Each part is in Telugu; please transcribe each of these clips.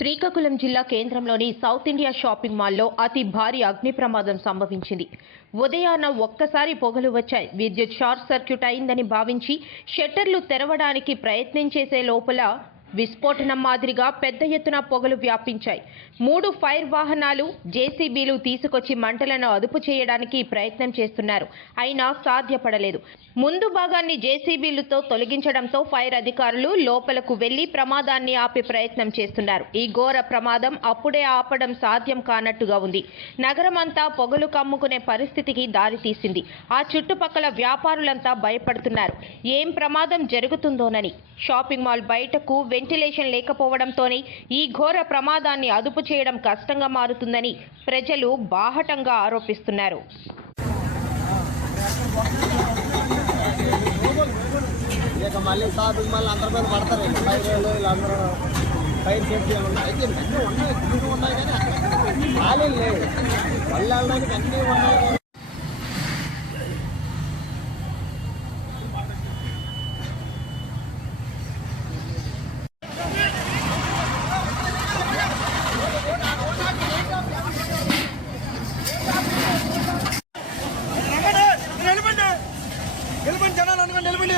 శ్రీకాకుళం జిల్లా కేంద్రంలోని సౌత్ ఇండియా షాపింగ్ మాల్లో అతి భారీ అగ్ని ప్రమాదం సంభవించింది. ఉదయాన ఒక్కసారి పొగలు వచ్చాయి. విద్యుత్ షార్ట్ సర్క్యూట్ అయిందని భావించి షట్టర్లు తెరవడానికి ప్రయత్నం చేసే లోపల విస్ఫోటనం మాదిరిగా పెద్ద ఎత్తున పొగలు వ్యాపించాయి. మూడు ఫైర్ వాహనాలు జేసీబీలు తీసుకొచ్చి మంటలను అదుపు చేయడానికి ప్రయత్నం చేస్తున్నారు. అయినా సాధ్యపడలేదు. ముందు భాగాన్ని జేసీబీలతో తొలగించడంతో ఫైర్ అధికారులు లోపలకు వెళ్ళి ప్రమాదాన్ని ఆపే ప్రయత్నం చేస్తున్నారు. ఈ ఘోర ప్రమాదం అప్పుడే ఆపడం సాధ్యం కానట్టుగా ఉంది. నగరమంతా పొగలు కమ్ముకునే పరిస్థితికి దారితీసింది. ఆ చుట్టుపక్కల వ్యాపారులంతా భయపడుతున్నారు. ఏం ప్రమాదం జరుగుతుందోనని. షాపింగ్ మాల్ బయటకు వెంటిలేషన్ లేకపోవడంతోనే ఈ ఘోర ప్రమాదాన్ని అదుపు చేయడం కష్టంగా మారుతుందని ప్రజలు బాహటంగా ఆరోపిస్తున్నారు. ఇక మళ్ళీ షాపింగ్ మాల్ అందరి మీద పడతారు. ఫైర్ వీళ్ళందరూ ఫైర్ సేఫ్టీ ఉన్నాయి. అయితే అన్నీ ఉన్నాయి. అన్నీ ఉన్నాయి కానీ అక్కడ ఖాళీ లేవు మళ్ళీ వెళ్ళడానికి అన్నీ ఉన్నాయి కానీ నిలబండి నిలబడి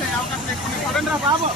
వచ్చే అవకాశం లేకుండా పడండి బాబు